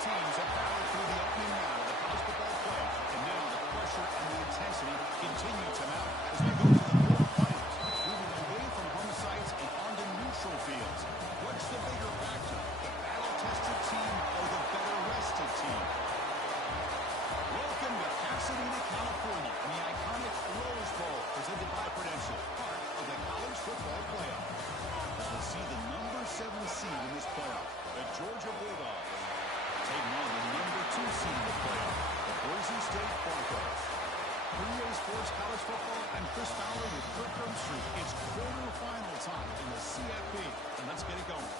teams have battled through the opening round of the college football playoff, and now the pressure and the intensity continue to mount as we go to the quarterfinals, moving away from home sites and onto neutral fields. What's the bigger factor, the battle-tested team or the better-rested team? Welcome to Pasadena, California, and the iconic Rose Bowl, presented by Prudential, part of the college football playoff. As we'll see the number 7 seed in this playoff, the Georgia Bulldogs, taking on the number 2 seed in the playoff, the Boise State Broncos. For EA Sports College Football, I'm Chris Fowler with Kirk Herbstreit. It's quarterfinal time in the CFP, and let's get it going.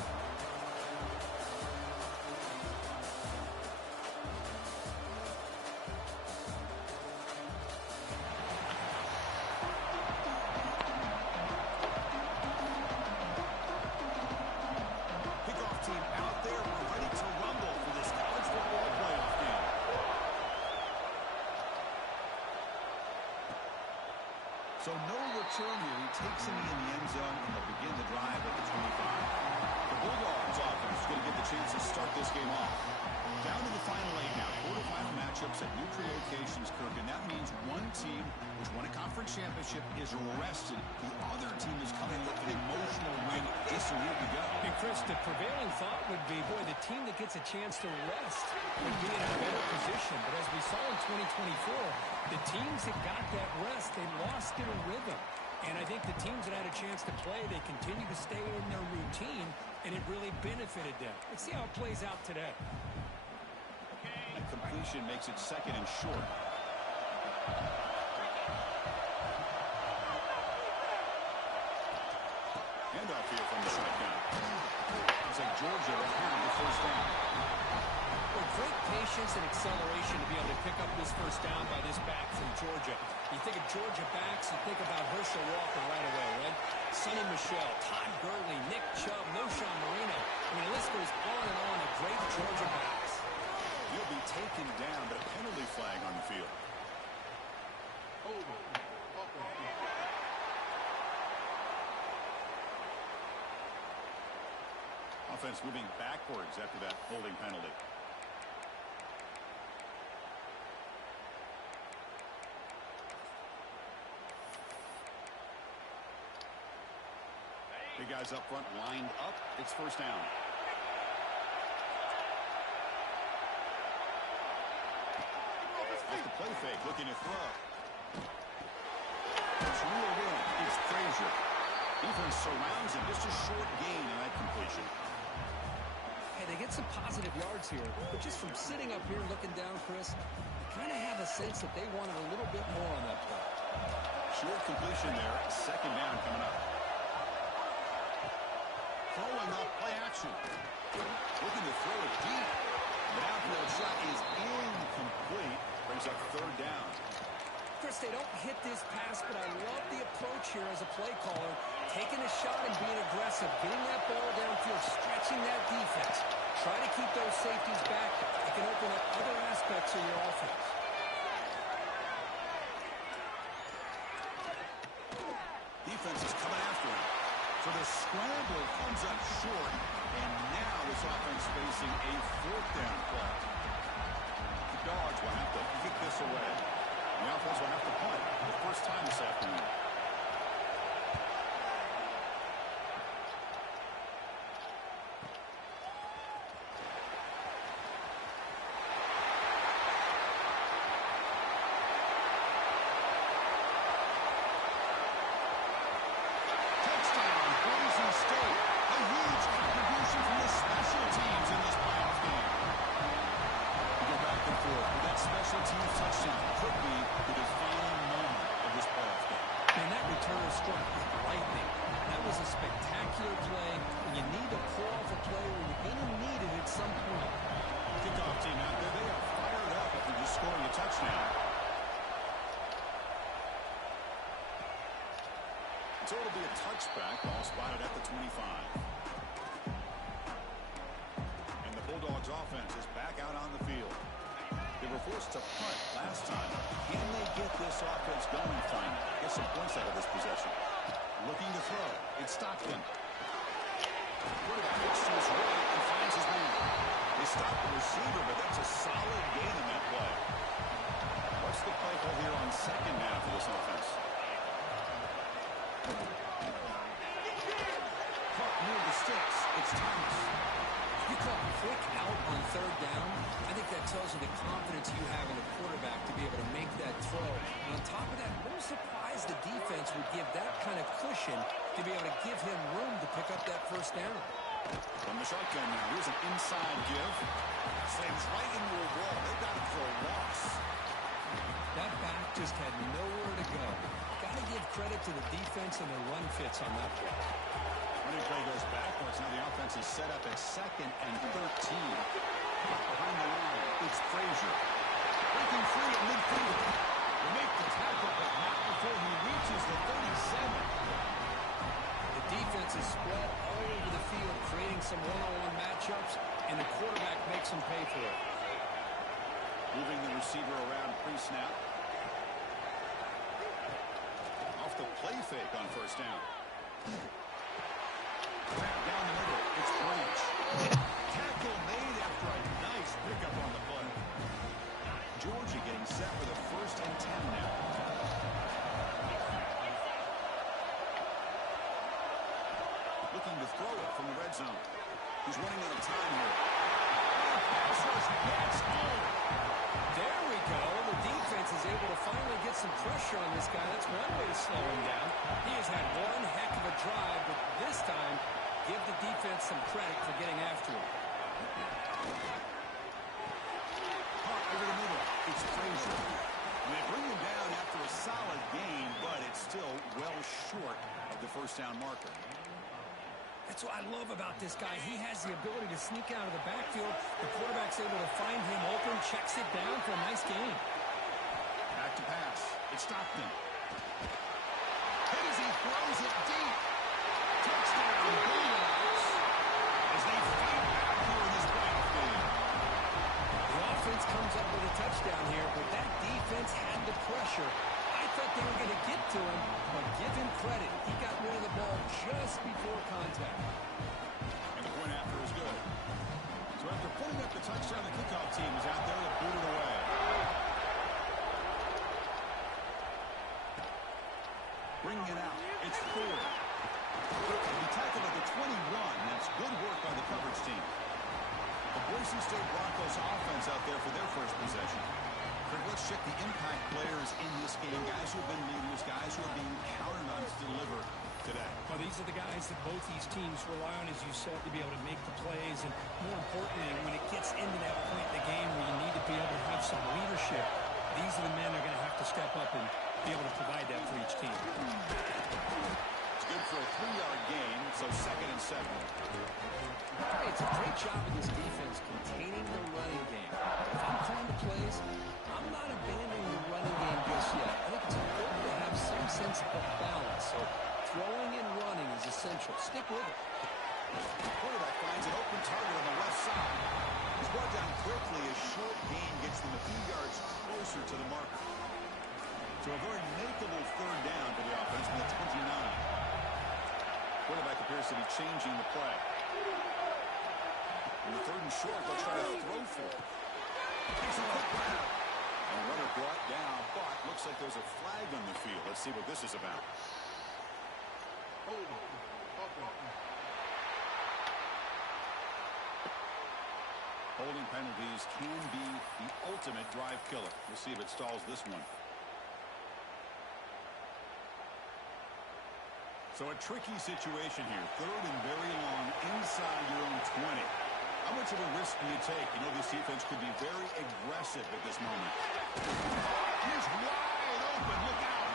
So no return here. He takes him in the end zone, and they'll begin the drive at the 25. The Bulldogs offense is going to get the chance to start this game off. Down to the final 8 now. Quarterfinal matchups at neutral locations, Kirk, and that means one team which won a conference championship is rested. The other team is coming with an emotional win just a week ago. And Chris, the prevailing thought would be, boy, the team that gets a chance to rest would be in a better position. But as we saw in 2024, the teams that got that rest, they lost their rhythm. And I think the teams that had a chance to play, they continue to stay in their routine, and it really benefited them. Let's see how it plays out today. And completion makes it second and short. Handoff here from the shotgun. Looks like Georgia will have the first down. Well, great patience and acceleration to be able to pick up this first down by this back from Georgia. You think of Georgia backs, you think about Herschel Walker right away, right? Sonny Michel, Todd Gurley, Nick Chubb, Noshawn Marino. I mean, the list goes on and on of great Georgia backs. He'll be taken down, but a penalty flag on the field. Offense moving backwards after that holding penalty. Big guys up front lined up. It's first down. Off the play fake, looking to throw. It's reeled in. It's Frazier. Defense surrounds him. Just a short gain in that completion. Hey, they get some positive yards here, but just from sitting up here looking down, Chris, you kind of have a sense that they wanted a little bit more on that play. Short completion there. Second down coming up. Throwing up, play action. Looking to throw it deep. The outfield shot is incomplete. Brings up third down. Chris, they don't hit this pass, but I love the approach here as a play caller. Taking a shot and being aggressive. Getting that ball downfield, stretching that defense. Try to keep those safeties back. It can open up other aspects of your offense. Defense is coming after him. So the scramble comes up short, and now this offense facing a fourth down play. The Dogs will have to kick this away. And the offense will have to punt for the first time this afternoon. So it'll be a touchback, ball spotted at the 25. And the Bulldogs offense is back out on the field. They were forced to punt last time. Can they get this offense going finally? Get some points out of this possession. Looking to throw. It's Stockton. Quarterback looks to his right and finds his man. They stopped the receiver, but that's a solid gain in that play. What's the play call here on second down for this offense? Caught near the sticks. It's Thomas. You call quick out on third down. I think that tells you the confidence you have in a quarterback to be able to make that throw. And on top of that, I'm surprised the defense would give that kind of cushion to be able to give him room to pick up that first down. From the shotgun now, here's an inside give. Slams right into a wall. They got it for a loss. That back just had nowhere to go. Got to give credit to the defense and their run fits on that play. Running play goes backwards. Now the offense is set up at 2nd and 13. Behind the line, it's Frazier. Breaking free at midfield. They make the tackle, but not before he reaches the 37. The defense is spread all over the field, creating some one-on-one matchups, and the quarterback makes them pay for it. Moving the receiver around pre-snap. Off the play fake on first down. Down the middle, it's Branch. Tackle made after a nice pickup on the play. Georgia getting set with a 1st and 10 now. Looking to throw it from the red zone. He's running out of time here. Pass rush gets home. There we go. The defense is able to finally get some pressure on this guy. That's one way to slow him down. He has had one heck of a drive, but this time, give the defense some credit for getting after him. Caught over the middle. It's Frazier. And they bring him down after a solid gain, but it's still well short of the first down marker. That's what I love about this guy. He has the ability to sneak out of the backfield. The quarterback's able to find him open, checks it down for a nice gain. Back to pass. It's Stockton. Hit as he throws it deep. Touchdown, Bulldogs. As they fight back here in this playoff game. The offense comes up with a touchdown here, but that defense had the pressure. I thought they were going to get to him, but give him credit. He got rid of the ball just before contact. And the point after is good. So after putting up the touchdown, the kickoff team is out there to boot it away. Bringing it out. It's Ford. He tackled at the 21. That's good work by the coverage team. The Boise State Broncos offense out there for their first possession. Let's check the impact players in this game. Guys who have been leaders, guys who are being counted on to deliver today. Well, these are the guys that both these teams rely on, as you said, to be able to make the plays. And more importantly, when it gets into that point in the game where you need to be able to have some leadership, these are the men that are going to have to step up and be able to provide that for each team. It's good for a 3-yard gain, so 2nd and 7. Hey, it's a great job of this defense containing the running game. If I'm calling the plays, I'm not abandoning the running game just yet. I think it's important to have some sense of balance. So throwing and running is essential. Stick with it. The quarterback finds an open target on the left side. He's brought down quickly. A short gain gets them a few yards closer to the marker. So a very makeable 3rd down for the offense from the 29. Quarterback appears to be changing the play. In the 3rd and short, they'll try to throw for it. Takes a quick route. And a runner brought down, but looks like there's a flag on the field. Let's see what this is about. Holding penalties can be the ultimate drive killer. We'll see if it stalls this one. So a tricky situation here. 3rd and very long inside your own 20. How much of a risk do you take? You know, this defense could be very aggressive at this moment. He's wide open. Look out.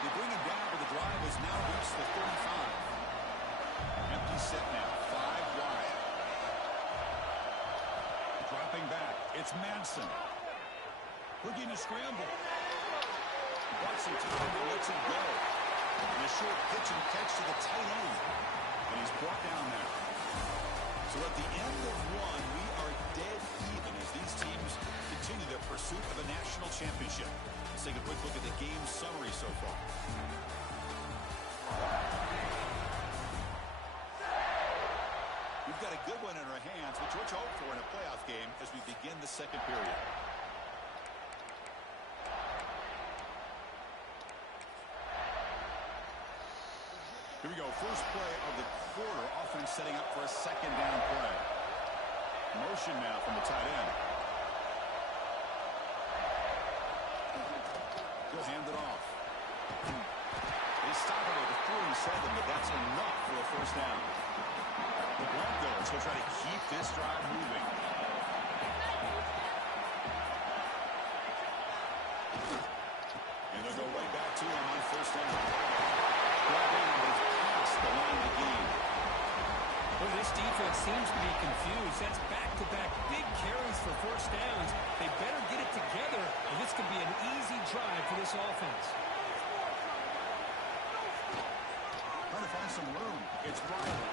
They bring him down, but the drive has now reached the 35. Empty set now. 5 wide. Dropping back. It's Madsen. Looking to scramble. Wants some time and lets it go. And a short pitch and catch to the tight end. And he's brought down there. So at the end of one, we are dead even as these teams continue their pursuit of a national championship. Let's take a quick look at the game summary so far. We've got a got a good one in her hands, which we're hoping for in a playoff game as we begin the second period. Here we go. First play of the quarter. Offense setting up for a second down play. Motion now from the tight end. He'll hand it off. They stop it at the 47, but that's enough for a first down. The Broncos will try to keep this drive moving. And they'll go right back to him on first down. Grabbing was past the line of the game. Well, this defense seems to be confused. That's back-to-back big carries for first downs. They better get it together, or this could be an easy drive for this offense. Trying to find some room. It's Riley.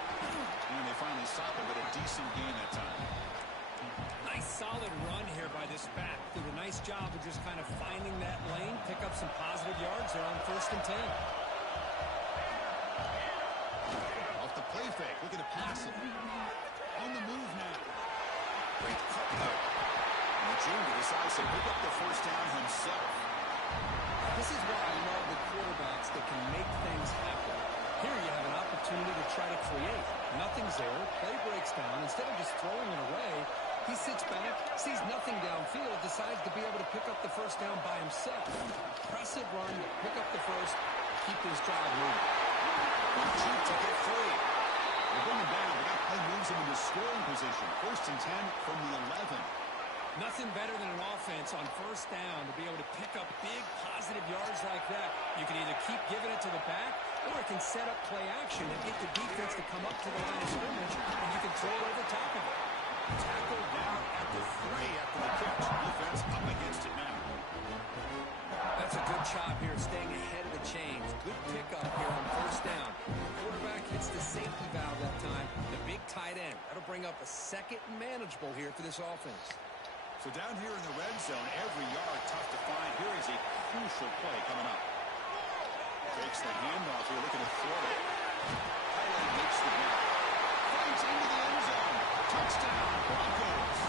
And they finally stop it, but a decent gain that time. Nice solid run here by this back. Did a nice job of just kind of finding that lane, pick up some positive yards there on 1st and 10. Off the play fake, looking to pass it. On the move now. Great cut though. And Junior decides to pick up the first down himself. This is why I love the quarterbacks that can make things happen. Here you have an opportunity to try to create. Nothing's there. Play breaks down. Instead of just throwing it away, he sits back, sees nothing downfield, decides to be able to pick up the first down by himself. Impressive run, pick up the first, keep this drive moving. Cheap to get free. They bring him down. They got play moves him into scoring position. 1st and 10 from the 11. Nothing better than an offense on first down to be able to pick up big positive yards like that. You can either keep giving it to the back, or it can set up play action and get the defense to come up to the line of scrimmage, and you can throw it over top of it. Tackled down at the 3 after the catch. Defense up against it now. That's a good job here, staying ahead of the chains. Good pickup here on first down. The quarterback hits the safety valve that time. The big tight end. That'll bring up a second and manageable here for this offense. So down here in the red zone, every yard tough to find. Here is a crucial play coming up. Takes the handoff here, looking to throw it. Tight end makes the grab. Fights into the end zone. Touchdown, Broncos.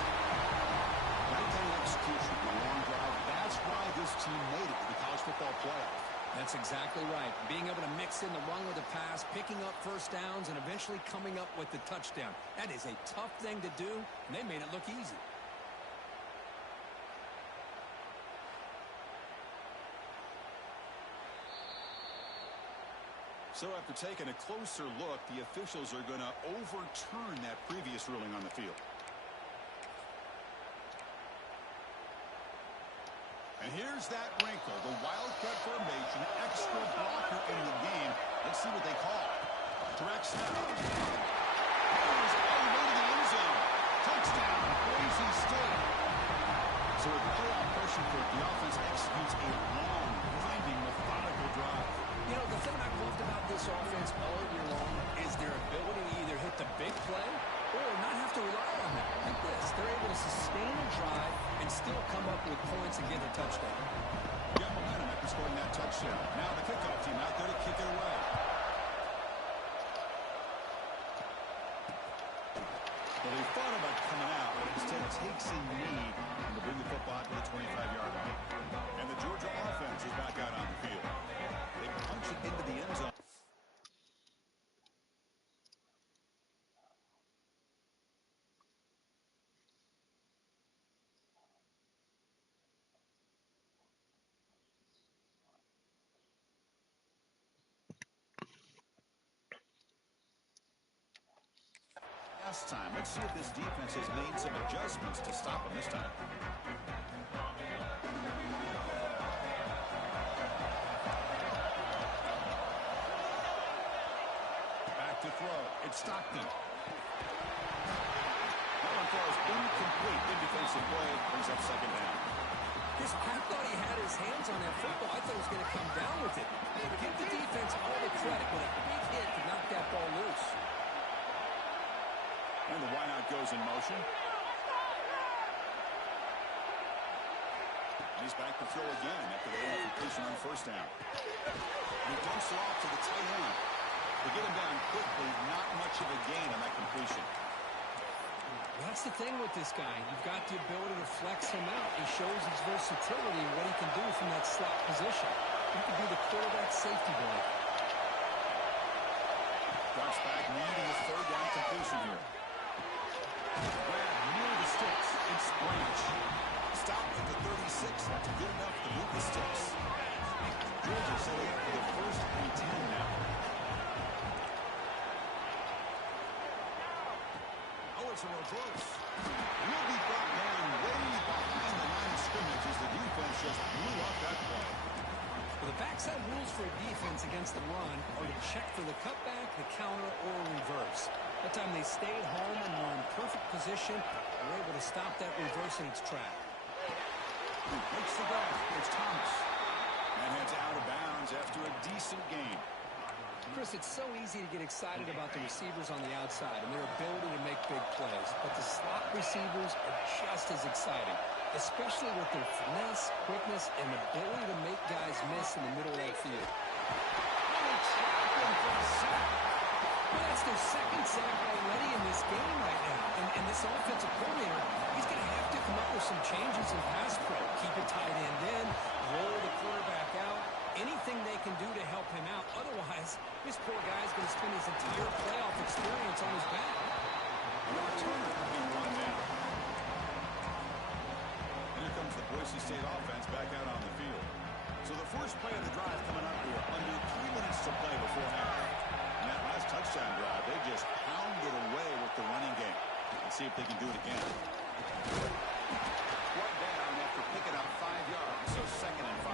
Right kind of execution, a long drive. That's why this team made it to the college football playoff. That's exactly right. Being able to mix in the run with the pass, picking up first downs, and eventually coming up with the touchdown. That is a tough thing to do, and they made it look easy. So after taking a closer look, the officials are going to overturn that previous ruling on the field. And here's that wrinkle, the wildcat formation, extra blocker in the game. Let's see what they call. Direct snap. Here's all the way to the end zone. Touchdown, Boise State. So with playoff pressure for it, the offense executes a long, grinding, methodical drive. You know, the thing I've loved about this offense all year long is their ability to either hit the big play or not have to rely on that. Like this, they're able to sustain a drive and still come up with points and get a touchdown. Got momentum after scoring that touchdown. Now the kickoff team out there to kick it away. Well, they thought about coming out, but instead takes a knee to bring the football to the 25-yard line. And the Georgia offense is back out on the field. They punch it into the end zone. Last time, let's see if this defense has made some adjustments to stop them this time. To throw. It's Stockton. That one throws incomplete. Good defensive play. Brings up second down. I thought he had his hands on that football. I thought he was going to come down with it. Give the defense all the credit with a big hit to knock that ball loose. And the wideout goes in motion. And he's back to throw again after the completion on first down. He dumps it off to the tight end. They get him down quickly, not much of a gain on that completion. That's the thing with this guy. You've got the ability to flex him out. He shows his versatility and what he can do from that slot position. He can be the quarterback safety blanket. Drops back, needing a third down completion here. Grab near the sticks. It's Branch. Stop at the 36. That's good enough to move the sticks. Georgia setting up for the first and 10 now. Oh, it's a reverse. Will be brought down way behind the line of scrimmage as the defense just blew up that play. Well, the backside rules for a defense against the run are to check for the cutback, the counter, or reverse. That time they stayed home and were in perfect position and were able to stop that reverse in its track. Makes the grab. It's Thomas. And heads out of bounds after a decent gain. Chris, it's so easy to get excited about the receivers on the outside and their ability to make big plays, but the slot receivers are just as exciting, especially with their finesse, quickness, and ability to make guys miss in the middle of that field. Well, that's their second sack already in this game right now. And this offensive coordinator, he's going to have to come up with some changes in pass pro. Keep a tight end in, roll the quarterback out, anything they can do to help him out. Otherwise, this poor guy's going to spend his entire playoff experience on his back. Turner in one down. Here comes the Boise State offense back out on the field. So the first play of the drive coming up here, under 3 minutes to play before half. And that last touchdown drive, they just pounded away with the running game. Let's see if they can do it again. One down after picking up 5 yards, so 2nd and 5.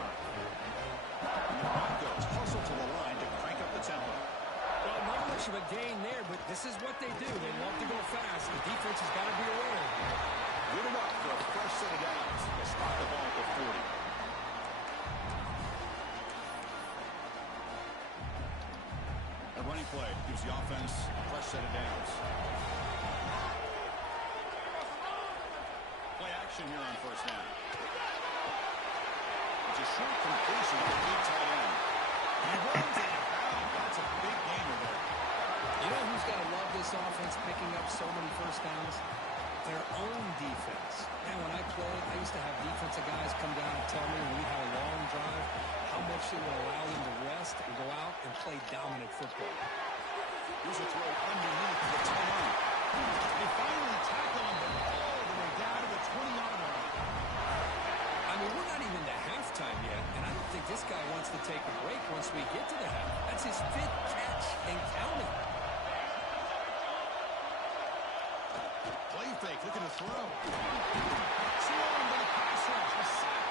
And the Broncos hustle to the line to crank up the tempo. Well, not much of a gain there, but this is what they do. They love to go fast. The defense has got to be aware. Good enough for a fresh set of downs. They spot the ball at the 40. A running play gives the offense a fresh set of downs. Play action here on first down. It's a short completion to the big tight end. He runs it out. That's a big gainer there. You know who's got to love this offense picking up so many first downs? Their own defense. And when I played, I used to have defensive guys come down and tell me when we had a long drive how much it would allow them to rest and go out and play dominant football. Here's a throw underneath the tight end. They finally tackle him all the way down to the 20-yard line. I mean, we're not even to halftime yet, and I don't think this guy wants to take a break once we get to the half. That's his 5th catch and counting. Play fake, looking to throw. Slow by the pass rush. A sack.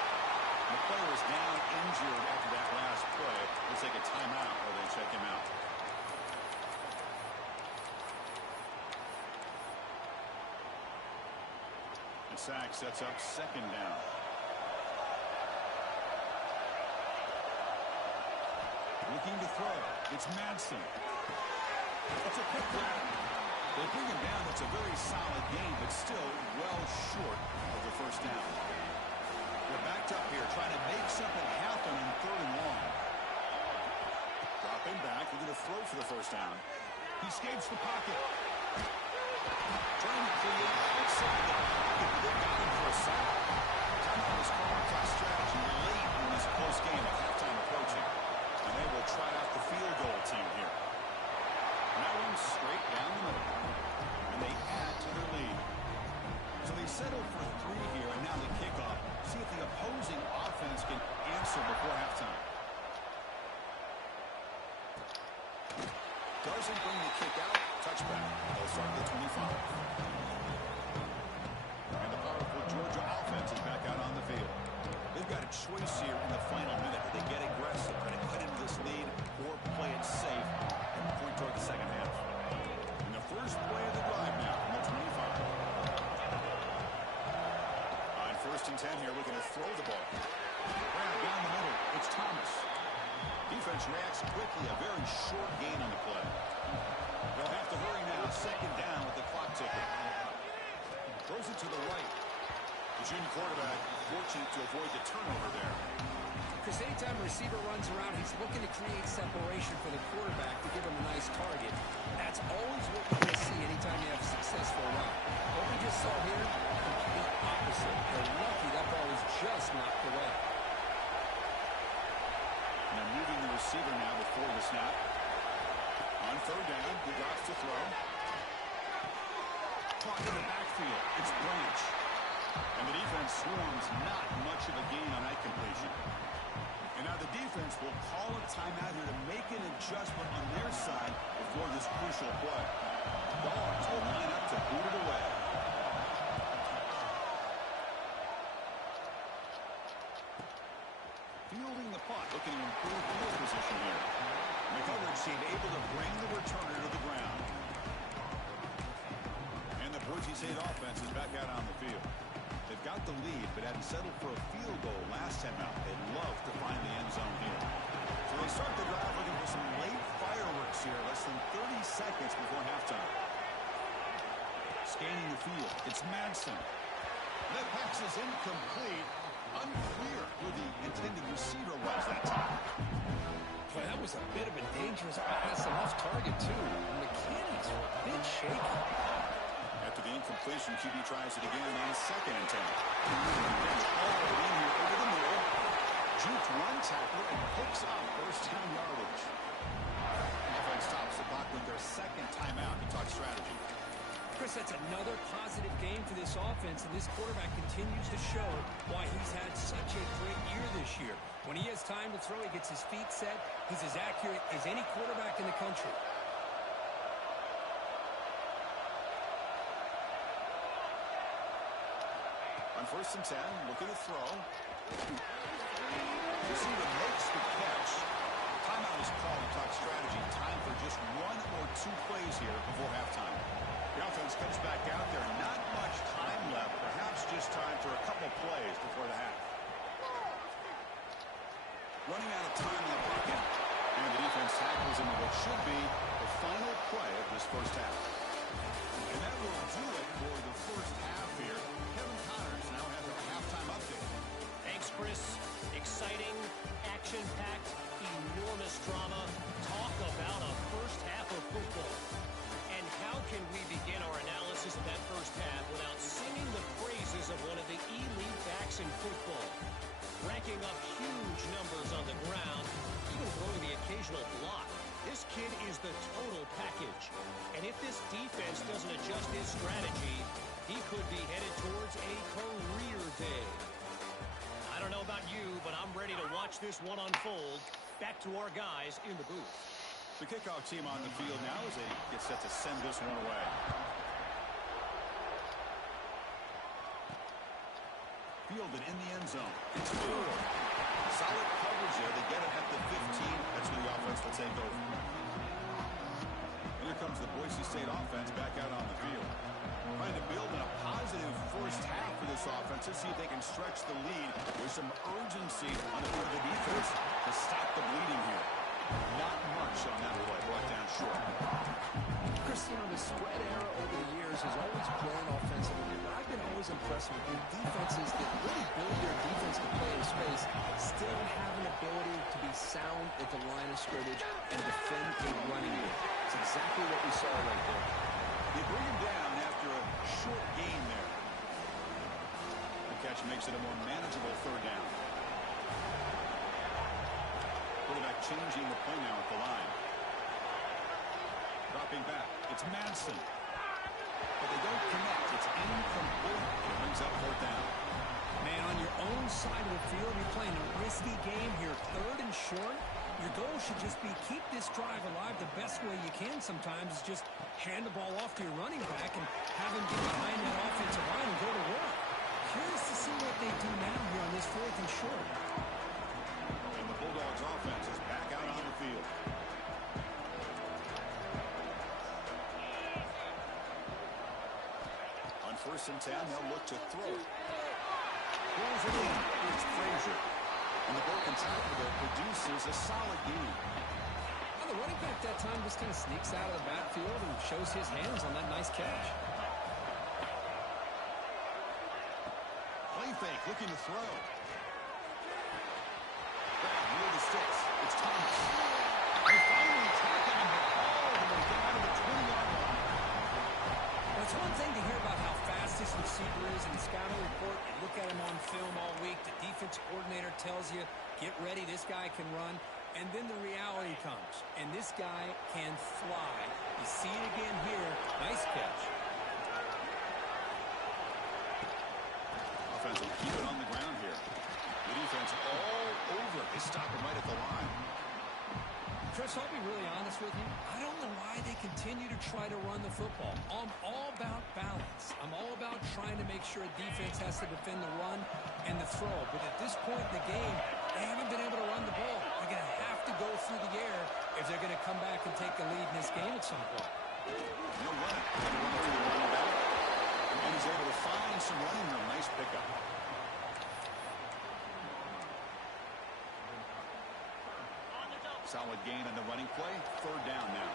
The player is down injured after that last play. We'll take a timeout while they check him out. The sack sets up 2nd down. Looking to throw. It's Madsen. It's a quick grab. They bring him down. That's a very solid game, but still well short of the first down. They're backed up here, trying to make something happen in 3rd and long. Dropping back, looking to throw for the first down. He escapes the pocket. Trying to create outside the pocket. They got him for a sack. Timeout was called for strategy late in this close game at halftime approaching. And they will try out the field goal team here. That one straight down the middle. And they add to their lead. So they settle for 3 here, and now the kickoff. See if the opposing offense can answer before halftime. Doesn't bring the kick out. Touchback. They'll start at the 25. And the powerful Georgia offense is back out on the field. They've got a choice here in the final minute. Do they get aggressive, try to cut into this lead, or play it safe and point toward the second half? And the first play of the drive now from the 25. On 1st and 10 here, looking to throw the ball. Grab down the middle. It's Thomas. Defense reacts quickly. A very short gain on the play. They'll have to hurry now. 2nd down with the clock ticking. Throws it to the right. The junior quarterback fortunate to avoid the turnover there. Because anytime a receiver runs around, he's looking to create separation for the quarterback to give him a nice target. That's always what we're going to see anytime you have a successful run. Hope he In the backfield, it's Branch. And the defense swarms not much of a gain on that completion. And now the defense will call a timeout here to make an adjustment on their side before this crucial play. Dogs will line up to boot it away. Fielding the punt, looking to improve field position here. And the coverage team able to bring the returner to the ground. And the Boise State offense is back out on the field. They've got the lead, but hadn't settled for a field goal last time out. They'd love to find the end zone here. So they start the drive looking for some late fireworks here, less than 30 seconds before halftime. Scanning the field, it's Madsen. That pass is incomplete. Unclear who the intended receiver was that time. Boy, that was a bit of a dangerous pass and off target, too. The mechanics were a bit shaky. After the incompletion, QB tries it again on second and 10. All in here over the middle. Jukes one tackler and picks up first down yardage. Offense stops the clock with their second timeout to talk strategy. Chris, that's another positive game for this offense, and this quarterback continues to show why he's had such a great year this year. When he has time to throw, he gets his feet set. He's as accurate as any quarterback in the country. On first and 10, looking to throw. Receiver makes the catch. Timeout is called to talk strategy. Time for just one or two plays here before halftime. The offense comes back out there. Not much time left. Perhaps just time for a couple plays before the half. Running out of time in the pocket. And the defense tackles into what should be the final play of this first half. And that will do it for the first half here. Kevin Connors now has our halftime update. Thanks, Chris. Exciting, action-packed, enormous drama. Talk about a first half of football. And how can we begin our analysis of that first half without singing the praises of one of the elite backs in football? Racking up huge numbers on the ground, even throwing the occasional block. This kid is the total package. And if this defense doesn't adjust his strategy, he could be headed towards a career day. I don't know about you, but I'm ready to watch this one unfold. Back to our guys in the booth. The kickoff team on the field now as they get set to send this one away. Fielded in the end zone. It's good. Solid coverage there. They get it at the 15. That's when the offense will take over. Here comes the Boise State offense back out on the field. Trying to build in a positive first half for this offense. Let's see if they can stretch the lead with some urgency on the part of the defense to stop the bleeding here. Not much on that play. Brought down short. Chris, the spread era over the years has always grown offensively, but I've been always impressed with the defenses that really build their defense to play in space, still have an ability to be sound at the line of scrimmage and defend a running game. It's exactly what we saw right there. They bring him down after a short gain there. The catch makes it a more manageable third down. Quarterback changing the play now at the line. Dropping back. It's Madsen. But they don't connect. It's incomplete. It brings up fourth down. Man, on your own side of the field, you're playing a risky game here. Third and short. Your goal should just be keep this drive alive the best way you can sometimes is just hand the ball off to your running back and have him get behind that offensive line and go to work. Curious to see what they do now here on this fourth and short. And the Bulldogs offense is back out on the field. On first and 10, they'll look to throw it. Throws it in. It's Frazier. And the broken tackle there produces a solid gain. Well, the running back that time just kind of sneaks out of the backfield and shows his hands on that nice catch. Play fake, looking to throw. Grab near the sticks. It's Thomas. They finally tackle him all the way down to the 20-yard line. Well, it's one thing to hear about how fast this receiver is in the scouting report. You look at him on film all week. The defense coordinator tells you, get ready, this guy can run. And then the reality comes. And this guy can fly. You see it again here. Nice catch. offense will keep it on the ground here. The defense all over. They stop him right at the line. Chris, I'll be really honest with you. I don't know why they continue to try to run the football. I'm all about balance. I'm all about trying to make sure a defense has to defend the run and the throw. But at this point in the game, they haven't been able to run the ball. They're going to have to go through the air if they're going to come back and take a lead in this game at some point. No run. Run through the running back. And he's able to find some running room. Nice pickup. Solid gain on the running play. Third down now.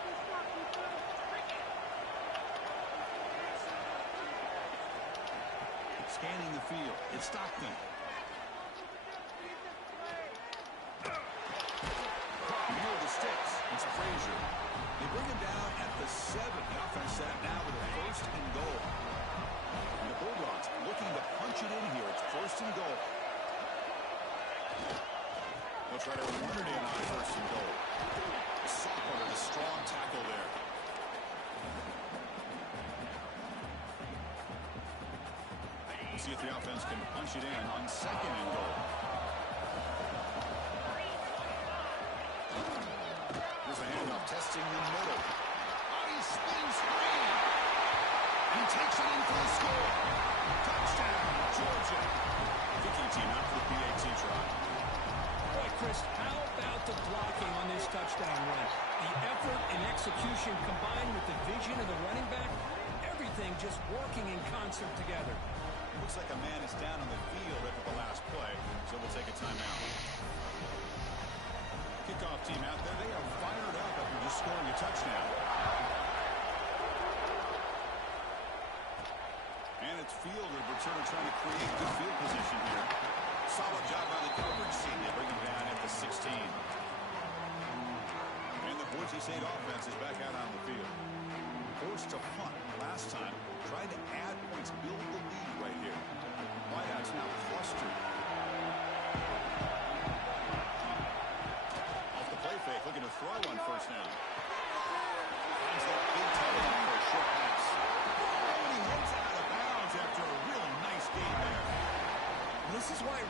Scanning the field. It's Stockton. Near the sticks. It's Frazier. They bring him down at the 7. The offense set now with a first and goal. And the Bulldogs looking to punch it in here. It's first and goal. We'll try to run it in on first and goal. Sophomore with a strong tackle there. We'll see if the offense can punch it in on second and goal. Here's a handoff testing the middle. Body spin screen. He takes it in for the score. Touchdown, Georgia. Kicking team out for the PAT try. Boy, Chris, how about the blocking on this touchdown run? The effort and execution combined with the vision of the running back, everything just working in concert together. Looks like a man is down on the field after the last play, so we'll take a timeout. Kickoff team out there, they are fired up after just scoring a touchdown. And it's field and returner trying to create good field position here. Solid job by the coverage team. They bring him down at the 16. And the Boise State offense is back out on the field. Forced to punt last time. Tried to add points, build the lead right here. Wideouts now clustered. Off the play fake, looking to throw on first down. Finds that big tight end for a short pass. And he heads out of bounds after a really nice game there. This is why...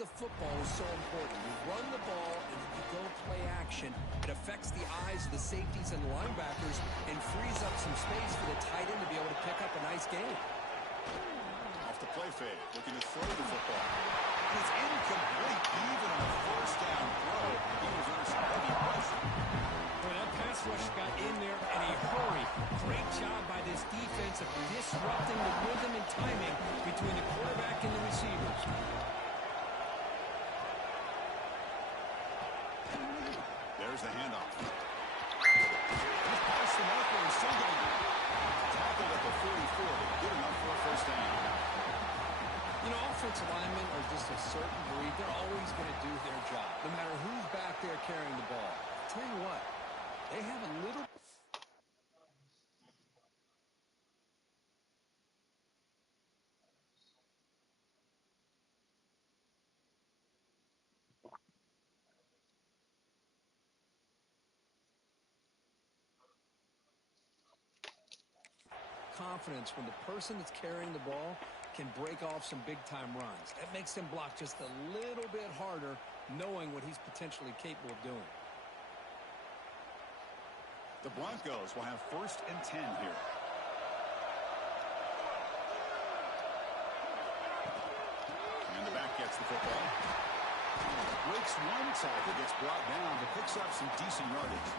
The football is so important. You run the ball and then you go play action. It affects the eyes of the safeties and the linebackers and frees up some space for the tight end to be able to pick up a nice game. Off the play fake, looking to throw the football. And it's incomplete, even on a first down throw. He was under some heavy pressure. Well, that pass rush got in there in a hurry. Great job by this defense of disrupting the rhythm and timing between the quarterback and the receivers. There's the handoff. He's past the marker and still going. Tackled at the 44, but good enough for a first down. You know, offensive linemen are just a certain breed. They're always going to do their job, no matter who's back there carrying the ball. I'll tell you what, they have a little... confidence when the person that's carrying the ball can break off some big-time runs. That makes him block just a little bit harder, knowing what he's potentially capable of doing. The Broncos will have 1st and 10 here. And the back gets the football. Breaks one tackle, gets brought down, but picks up some decent yardage.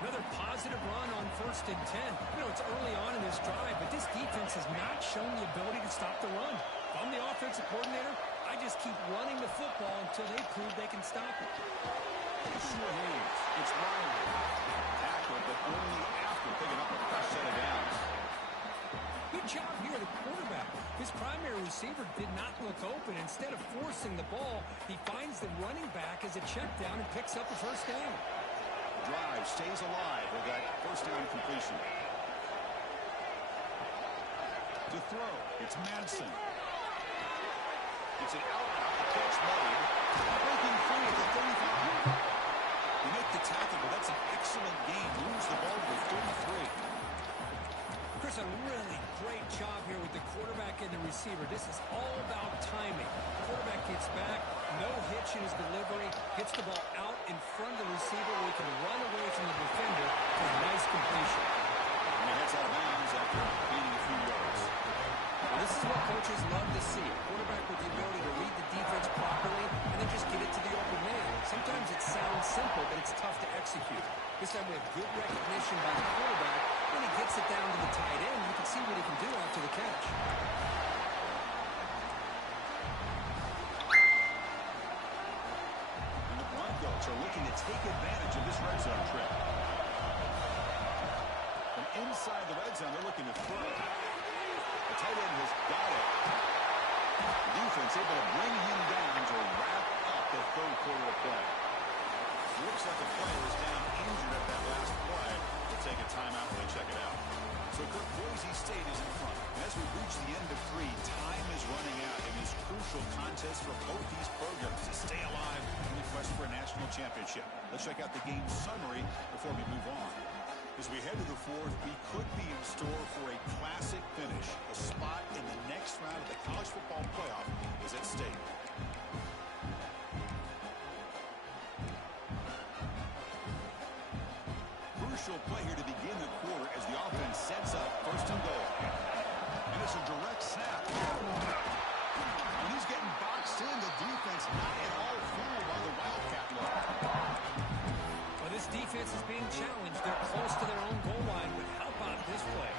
Another positive run on 1st and 10. You know, it's early on in this drive, but this defense has not shown the ability to stop the run. If I'm the offensive coordinator, I just keep running the football until they prove they can stop it. Sure hands. It's Riley. Tackle, but only after picking up a fresh set of downs. Good job here, the quarterback. His primary receiver did not look open. Instead of forcing the ball, he finds the running back as a check down and picks up a 1st down. Drive stays alive with that 1st down completion. To throw, it's Madsen. It's an out the catch made. Breaking free at the 35. You make the tackle, but that's an excellent game. Moves the ball to the 33. Chris, a really great job here with the quarterback and the receiver. This is all about timing. Quarterback gets back, no hitch in his delivery, gets the ball out in front of the receiver where he can run away from the defender for a nice completion. And he heads out of bounds after gaining a few yards. Well, this is what coaches love to see. A quarterback with the ability to read the defense properly and then just get it to the open man. Sometimes it sounds simple, but it's tough to execute. This time we have good recognition by the quarterback. When he gets it down to the tight end, you can see what he can do after the catch. And the Broncos are looking to take advantage of this red zone trip. From inside the red zone, they're looking to throw. The tight end has got it. The defense able to bring him down to wrap up the 3rd quarter of play. Looks like the player is down injured at that last play. They'll take a timeout when they check it out. So Boise State is in front. And as we reach the end of 3, time is running out in this crucial contest for both these programs to stay alive in the quest for a national championship. Let's check out the game summary before we move on. As we head to the 4th, we could be in store for a classic finish. A spot in the next round of the college football playoff is at stake. Crucial play here to begin the quarter as the offense sets up 1st and goal. And it's a direct snap. When he's getting boxed in, the defense not at all fooled by the Wildcat look. Well, this defense is being challenged. They're close to their own goal line, but how about this play?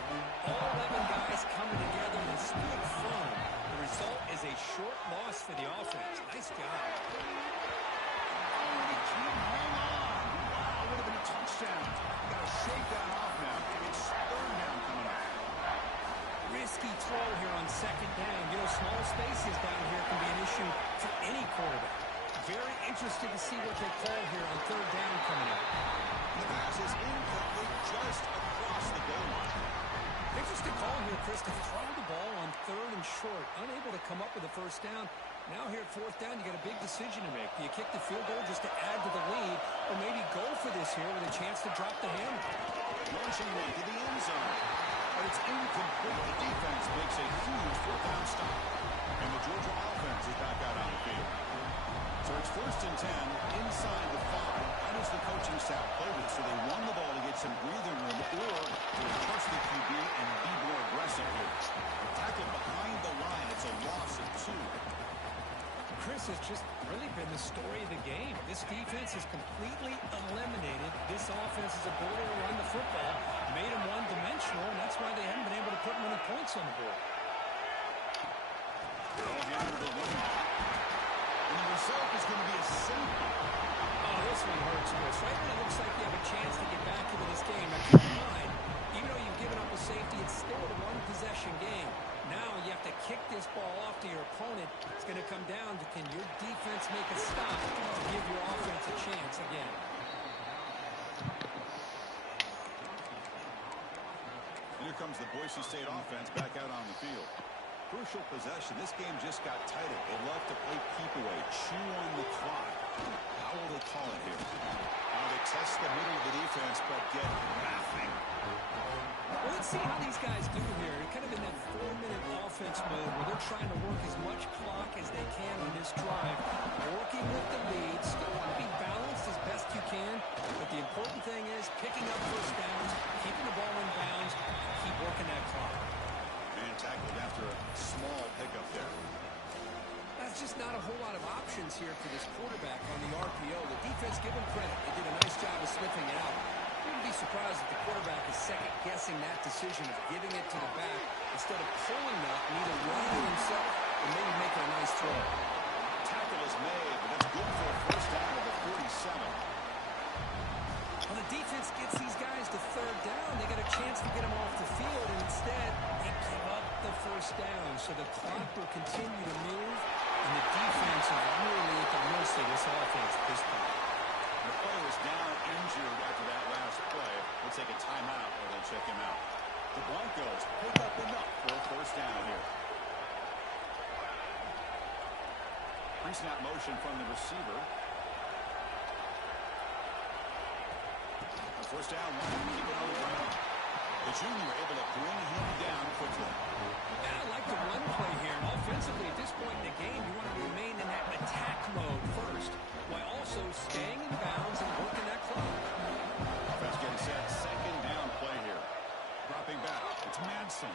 All 11 guys coming together and stood firm. The result is a short loss for the offense. Nice job. Oh, he can't hang on. Wow, would have been a touchdown. Got to shake that off now. It's 3rd down coming up. Risky throw here on 2nd down. You know, small spaces down here can be an issue for any quarterback. Very interested to see what they call here on 3rd down coming up. The pass is incomplete just across the goal line. Interesting call here, Chris, to throw the ball on 3rd and short. Unable to come up with a 1st down. Now here at 4th down, you got a big decision to make. Do you kick the field goal just to add to the lead, or maybe go for this here with a chance to drop the hammer? Launching one to the end zone. But it's incomplete. The defense makes a huge 4th down stop. And the Georgia offense is back out on the field. So it's 1st and 10 inside the 5. How does the coaching staff play this? So they run the ball to get some breathing room, or do they trust the QB and be more aggressive here? Tackle behind the line. It's a loss of 2. Chris, has just really been the story of the game. This defense has completely eliminated this offense's ability to run the football, made them one-dimensional, and that's why they haven't been able to put many points on the board. And the result is going to be a safety. Oh, this one hurts, Chris. Right when it looks like you have a chance to get back into this game. Now, keep in mind, even though you've given up a safety, it's still a one-possession game. Now you have to kick this ball off to your opponent. It's going to come down to, can your defense make a stop to give your offense a chance again? Here comes the Boise State offense back out on the field. Crucial possession. This game just got tighter. They love to play keep away, chew on the clock. How will they call it here? They test the middle of the defense, but get nothing. Well, let's see how these guys do here. They're kind of in that 4-minute offense mode where they're trying to work as much clock as they can on this drive, working with the lead. Still want to be balanced as best you can, but the important thing is picking up first downs, keeping the ball in bounds, keep working that clock. Man tackled after a small pickup there. That's just not a whole lot of options here for this quarterback on the RPO. The defense, give him credit. They did a nice job of sniffing it out. Wouldn't be surprised if the quarterback is second-guessing that decision of giving it to the back instead of pulling up and either running it himself or maybe making a nice throw. Tackle is made, but that's good for a first down at the 47. When the defense gets these guys to third down, they get a chance to get them off the field, and instead they give up the first down. So the clock will continue to move, and the defense is really at the mercy of this offense at this point. The player is down injured after that last play. We'll take a timeout or they'll check him out. The Broncos pick up enough for a first down here. Pre-snap motion from the receiver. A first down, keep it on the ground. The junior able to bring him down quickly. Yeah, I like the run play here. And offensively, at this point in the game, you want to remain in that attack mode first, while also staying in bounds and working that clock. Offense getting set. Second down play here. Dropping back. It's Madsen.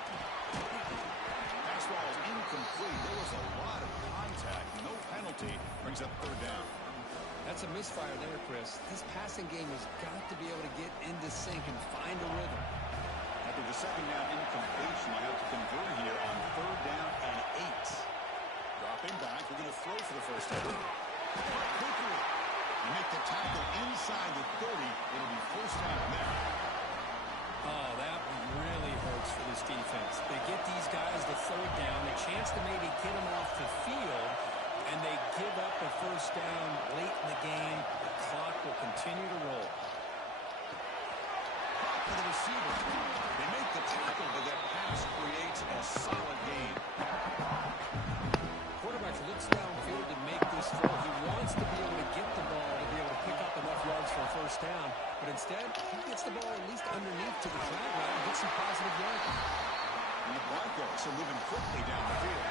Pass ball is incomplete. There was a lot of contact. No penalty. Brings up third down. That's a misfire there, Chris. This passing game has got to be able to get into sync and find a rhythm. After the second down incompletion, I have to convert here on third down and 8. Dropping back. We're going to throw for the first down. Quickly. You make the tackle inside the 30. It'll be first down there. Oh, that one really hurts for this defense. They get these guys the third down, a chance to maybe get them off the field, and they give up a first down late in the game. The clock will continue to roll. For the receiver. They make the tackle, but that pass creates a solid gain. Quarterback looks downfield to make this throw. He wants to be able to get the ball to be able to pick up enough yards for a first down, but instead, he gets the ball at least underneath to the drag route and gets some positive yards. And the Broncos are moving quickly down the field.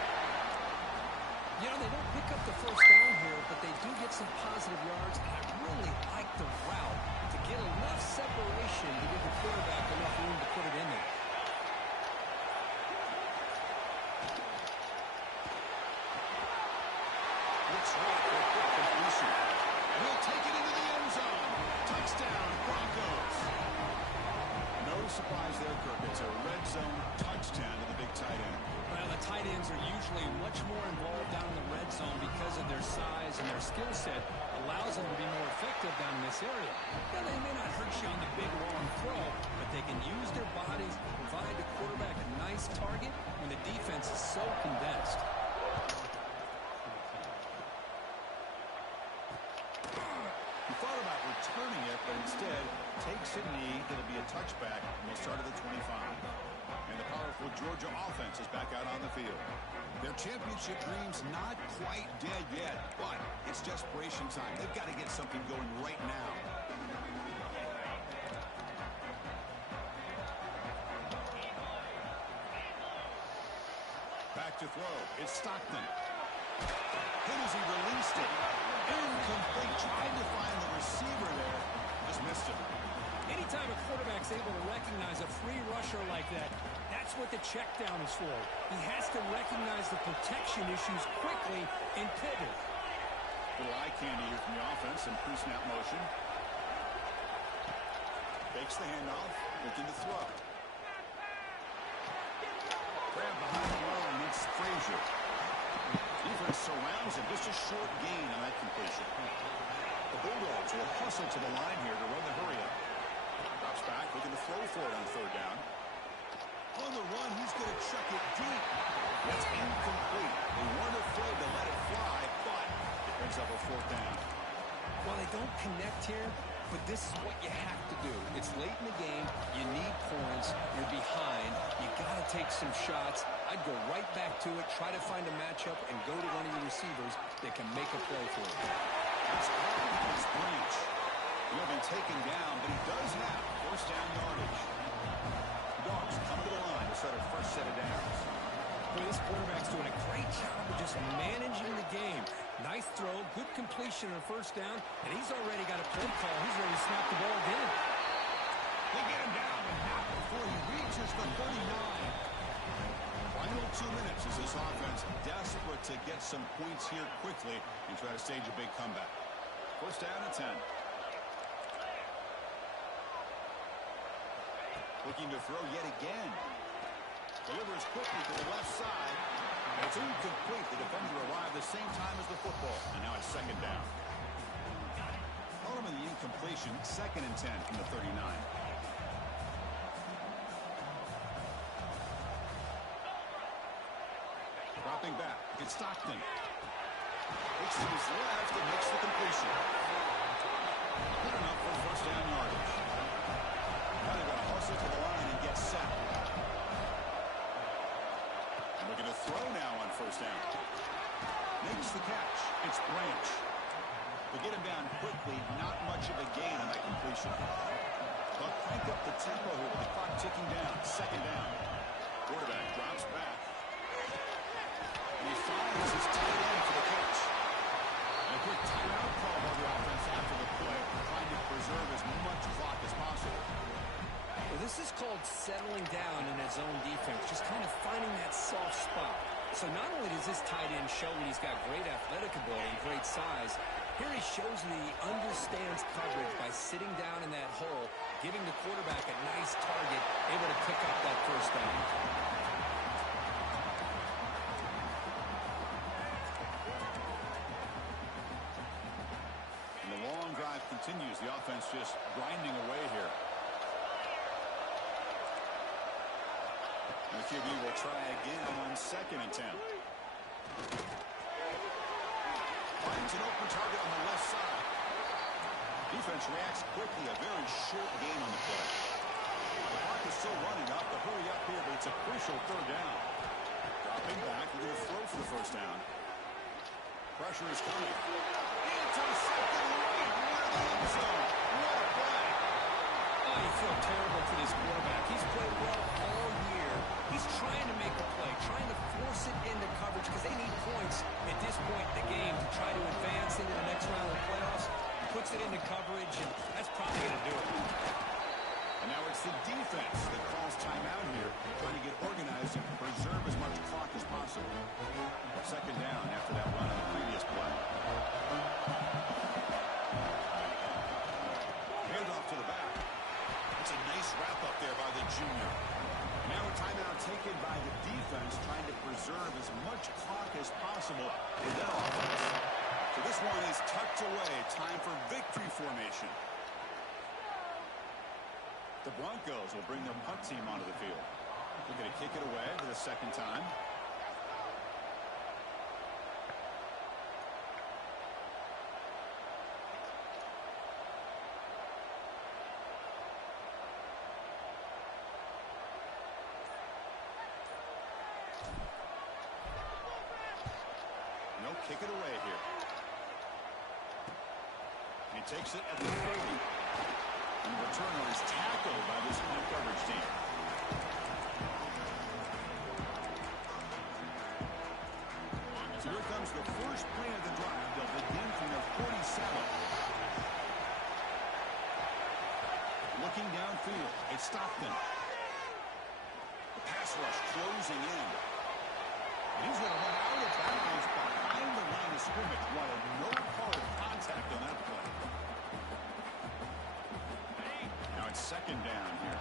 You know, they don't pick up the first down here, but they do get some positive yards, and I really like the route to get enough separation to give the quarterback enough room to put it in there. Looks right for a quick completion. We'll take it into the end zone. Touchdown, Broncos. No surprise there, Kirk. It's a red zone touchdown to the big tight end. Well, the tight ends are usually much more involved down in the red zone because of their size and their skill set allows them to be more effective down in this area. Now, they may not hurt you on the big long throw, but they can use their bodies to provide the quarterback a nice target when the defense is so condensed. He thought about returning it, but instead takes a knee. It'll be a touchback, and we'll start at the 25. And the powerful Georgia offense is back out on the field. Their championship dreams not quite dead yet, but it's desperation time. They've got to get something going right now. Back to throw. It's Stockton. Hit as he released it. Incomplete. Tried to find the receiver there. Just missed him. Anytime a quarterback's able to recognize a free rusher like that, that's what the check down is for. He has to recognize the protection issues quickly and pivot. Little eye candy here from the offense in pre-snap motion. Fakes the handoff. Looking to throw. Grab behind the line. It's Frazier. Defense surrounds him. Just a short gain on that completion. The Bulldogs will hustle to the line here to run the hurry-up. Drops back, looking to throw for it on third down. On the run, he's going to chuck it deep. That's incomplete. They weren't afraid to let it fly, but it brings up a fourth down. Well, they don't connect here, but this is what you have to do. It's late in the game. You need points. You're behind. You got to take some shots. I'd go right back to it, try to find a matchup, and go to one of your receivers that can make a play for you. It's Branch. He'll be taken down, but he does have first down yardage. Dogs coming this quarterback's doing a great job of just managing the game. Nice throw, good completion on first down, and he's already got a play call. He's ready to snap the ball again. They get him down, and not before he reaches the 39. Final 2 minutes as this offense desperate to get some points here quickly and try to stage a big comeback. First down and 10. Looking to throw yet again. Delivers quickly to the left side. And it's incomplete. The defender arrived the same time as the football. And now it's second down. Following the incompletion, second and 10 from the 39. Dropping back. It's Stockton. Looks to his left and makes the completion. Good enough for first down yardage. Now they're going to hustle to the line and get set. And looking to throw now on first down. Makes the catch. It's Branch. They get him down quickly. Not much of a gain on that completion. They'll crank up the tempo here with the clock ticking down. Second down. Quarterback drops back. And he finds his tight end for the catch. And a quick timeout call by the offense after the play, trying to preserve as much clock as possible. Well, this is called settling down in his own defense, just kind of finding that soft spot. So not only does this tight end show that he's got great athletic ability, great size, here he shows that he understands coverage by sitting down in that hole, giving the quarterback a nice target, able to pick up that first down. And the long drive continues. The offense just grinding away here. And the QB will try again on second and 10. Finds an open target on the left side. Defense reacts quickly. A very short gain on the play. The clock is still running up. To hurry up here, but it's a crucial third down. Dropping back. We're going to throw for the first down. Pressure is coming. Intercepted right near the end zone. What a play. Oh, you feel terrible for this quarterback. He's played well all year. He's trying to make a play, trying to force it into coverage because they need points at this point in the game to try to advance into the next round of the playoffs. Puts it into coverage, and that's probably going to do it. And now it's the defense that calls timeout here, trying to get organized and preserve as much clock as possible. Second down after that run on the previous play. Hand off to the back. It's a nice wrap up there by the junior. Now a timeout taken by the defense, trying to preserve as much clock as possible in that offense. So this one is tucked away. Time for victory formation. The Broncos will bring their punt team onto the field. They're going to kick it away for the second time. No, kick it away here. He takes it at the 30. And the returner is tackled by this punt coverage team. So here comes the first play of the drive. They'll begin from their 47. Looking downfield, it's Stockton. The pass rush closing in. He's going to run out of bounds behind the line of scrimmage. Wanted no part of contact on that play. Now it's second down here.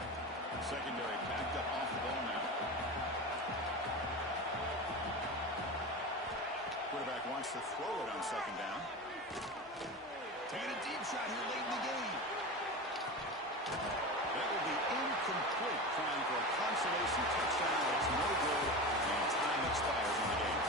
Secondary backed up off the ball now. Quarterback wants to throw it on second down. Taking a deep shot here late in the game. That will be incomplete, trying for a consolation touchdown. It's no good, and time expires in the game.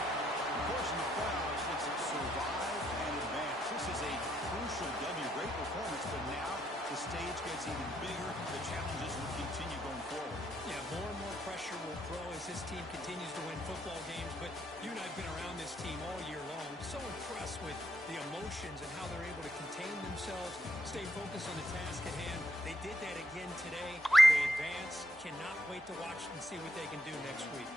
Of course, in the playoffs, it's survive and advance. This is a crucial W. Great performance, but now the stage gets even bigger. The challenges will continue going forward. Yeah, more and more pressure will grow as this team continues to win football games, but you and I have been around this team all year long. So impressed with the emotions and how they're able to contain themselves, stay focused on the task at hand. They did that again today. They advance. Cannot wait to watch and see what they can do next week.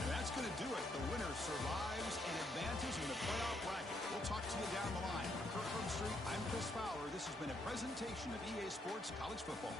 And that's that's going to do it. The winner survives and advances in the playoff bracket. We'll talk to you down the line. For Kirkland Street, I'm Chris Fowler. This has been a presentation of EA Sports College Football.